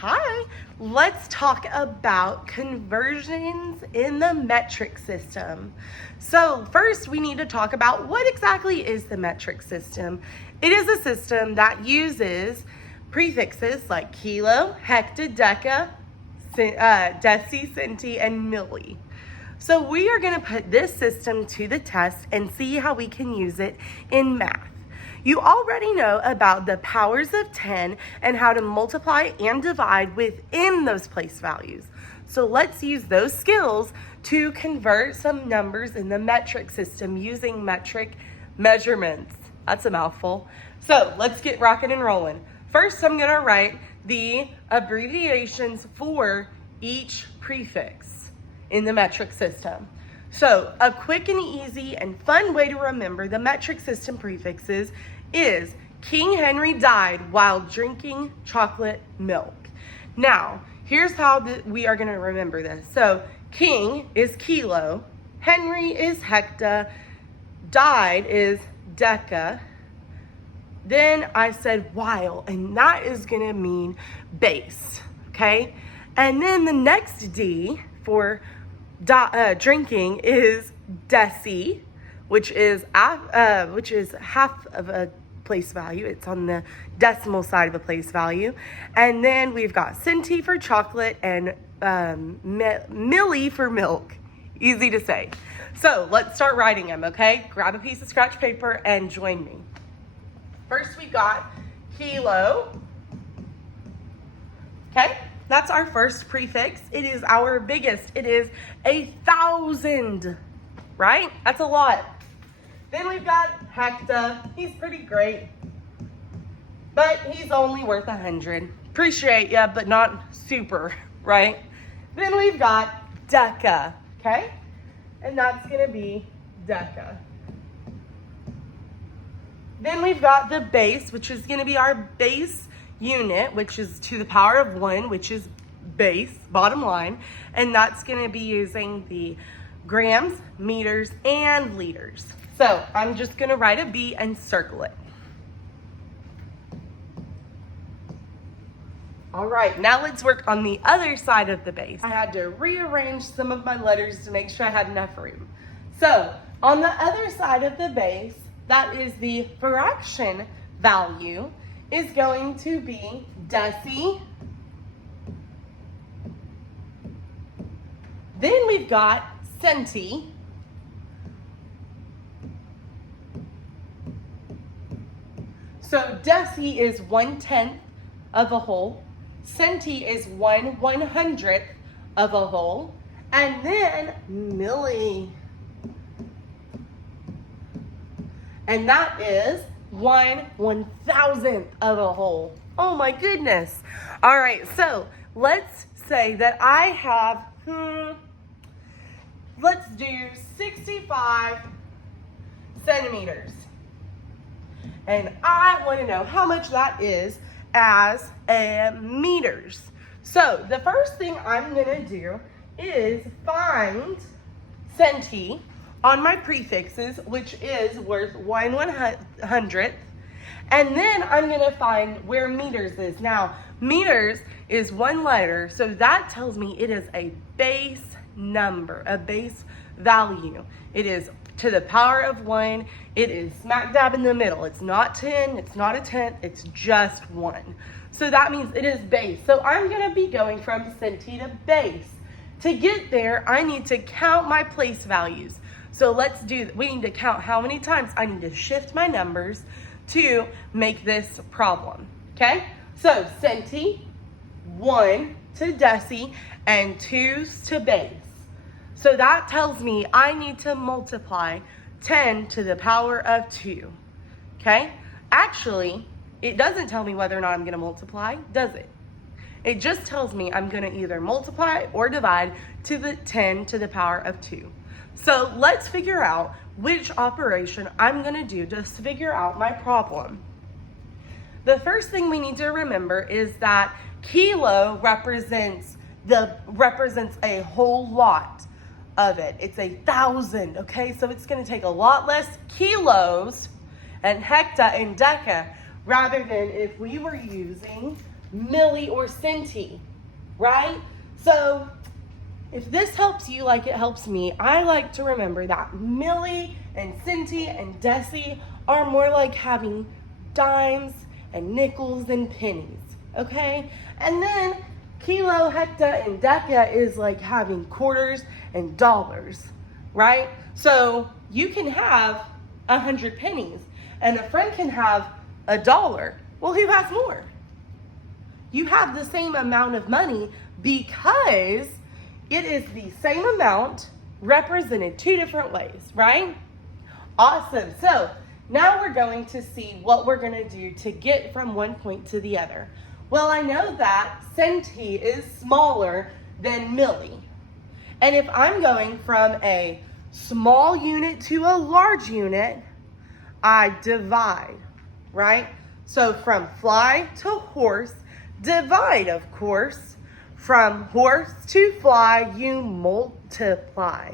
Hi, let's talk about conversions in the metric system. So first we need to talk about what exactly is the metric system. It is a system that uses prefixes like kilo, hecta, deca, deci, centi, and milli. So we are going to put this system to the test and see how we can use it in math. You already know about the powers of 10 and how to multiply and divide within those place values. So let's use those skills to convert some numbers in the metric system using metric measurements. That's a mouthful. So let's get rocking and rolling. First, I'm going to write the abbreviations for each prefix in the metric system. So a quick and easy and fun way to remember the metric system prefixes is King Henry died while drinking chocolate milk. Now, here's how we are going to remember this. So King is kilo, Henry is hecta, died is deca. Then I said while, and that is going to mean base, okay? And then the next D for drinking is deci, which is half of a place value. It's on the decimal side of a place value. And then we've got centi for chocolate and milli for milk. Easy to say. So let's start writing them, okay? Grab a piece of scratch paper and join me. First we've got kilo. Okay? That's our first prefix. It is our biggest. It is 1,000, right? That's a lot. Then we've got hecta. He's pretty great, but he's only worth 100. Appreciate ya, but not super, right? Then we've got deca, okay? And that's gonna be deca. Then we've got the base, which is gonna be our base unit, which is to the power of 1, which is base, bottom line, and that's going to be using the grams, meters, and liters. So I'm just going to write a B and circle it. All right, now let's work on the other side of the base. I had to rearrange some of my letters to make sure I had enough room. So on the other side of the base, that is the fraction value, is going to be deci. Then we've got centi. So deci is 1/10 of a whole. Centi is 1/100th of a whole. And then milli. And that is 1/1000th of a whole. Oh my goodness. All right, so let's say that I have, let's do 65 centimeters. And I want to know how much that is as meters. So the first thing I'm going to do is find centi on my prefixes, which is worth 1/100th. And then I'm going to find where meters is. Now, meters is one letter, so that tells me it is a base number, a base value. It is to the power of 1. It is smack dab in the middle. It's not 10, it's not a tenth, it's just 1. So that means it is base. So I'm going to be going from centi to base. To get there, I need to count my place values. So we need to count how many times I need to shift my numbers to make this problem, okay? So centi, 1 to deci, and 2 to base. So that tells me I need to multiply 10 to the power of 2, okay? Actually, it doesn't tell me whether or not I'm gonna multiply, does it? It just tells me I'm gonna either multiply or divide to the 10 to the power of 2. So let's figure out which operation I'm gonna do to figure out my problem. The first thing we need to remember is that kilo represents a whole lot of it. It's 1,000, okay? So it's gonna take a lot less kilos and hecta and deca rather than if we were using milli or centi, right? So if this helps you like it helps me, I like to remember that milli and centi and deci are more like having dimes and nickels and pennies, okay? And then kilo, hecta, and deca is like having quarters and dollars, right? So you can have 100 pennies and a friend can have $1. Well, who has more? You have the same amount of money because it is the same amount represented two different ways, right? Awesome. So now we're going to see what we're going to do to get from one point to the other. Well, I know that centi is smaller than milli. And if I'm going from a small unit to a large unit, I divide, right? So from fly to horse, divide, of course. From horse to fly, you multiply.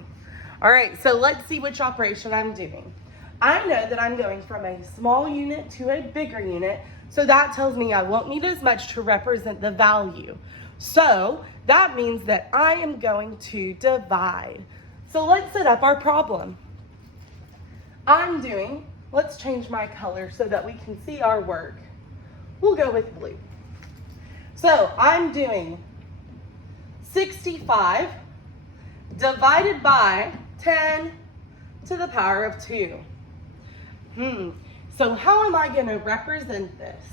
All right, so let's see which operation I'm doing. I know that I'm going from a small unit to a bigger unit, so that tells me I won't need as much to represent the value. So that means that I am going to divide. So let's set up our problem. Let's change my color so that we can see our work. We'll go with blue. So I'm doing 65 divided by 10 to the power of 2. So how am I going to represent this?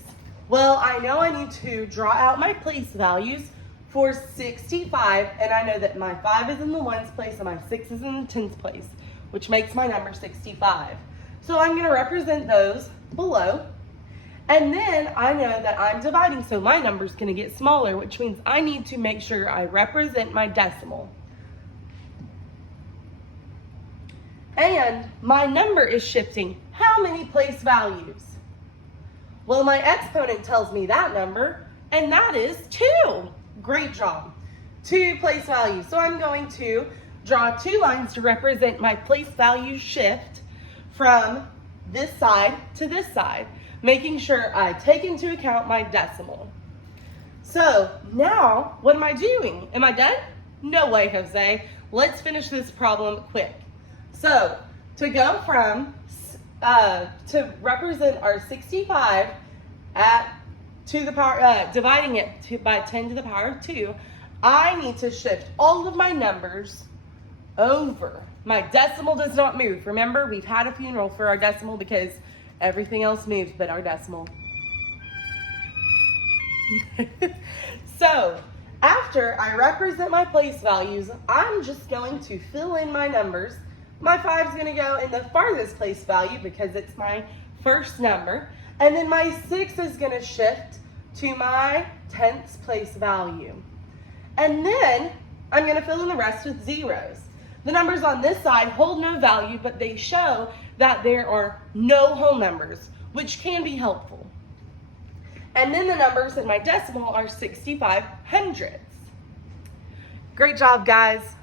Well, I know I need to draw out my place values for 65, and I know that my 5 is in the ones place and my 6 is in the tens place, which makes my number 65. So I'm going to represent those below. And then I know that I'm dividing, so my number is going to get smaller, which means I need to make sure I represent my decimal. And my number is shifting how many place values? Well, my exponent tells me that number, and that is 2. Great job. 2 place values. So I'm going to draw 2 lines to represent my place value shift from this side to this side, making sure I take into account my decimal. So now, what am I doing? Am I done? No way, Jose. Let's finish this problem quick. So to go from, to represent our 65 to the power, dividing it by 10 to the power of 2, I need to shift all of my numbers over. My decimal does not move. Remember, we've had a funeral for our decimal because everything else moves but our decimal. So after I represent my place values, I'm just going to fill in my numbers. My 5 is going to go in the farthest place value because it's my first number. And then my 6 is going to shift to my 10th place value. And then I'm going to fill in the rest with zeros. The numbers on this side hold no value, but they show that there are no whole numbers, which can be helpful. And then the numbers in my decimal are 65 hundredths. Great job, guys.